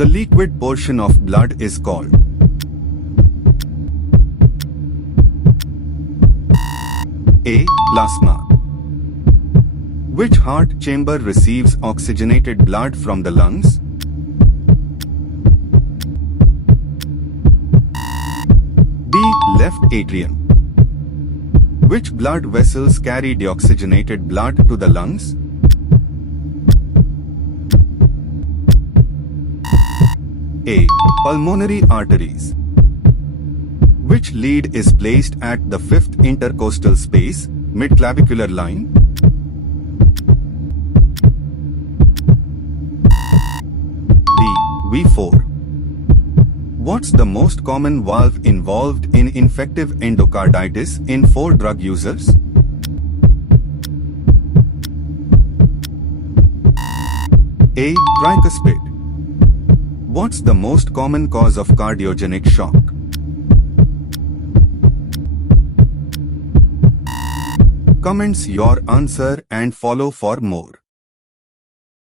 The liquid portion of blood is called A. Plasma. Which heart chamber receives oxygenated blood from the lungs? B. Left atrium. Which blood vessels carry deoxygenated blood to the lungs? A. Pulmonary arteries. Which lead is placed at the fifth intercostal space, mid-clavicular line? B. V4. What's the most common valve involved in infective endocarditis in 4 drug users? A. Tricuspid. What's the most common cause of cardiogenic shock? Comments your answer and follow for more.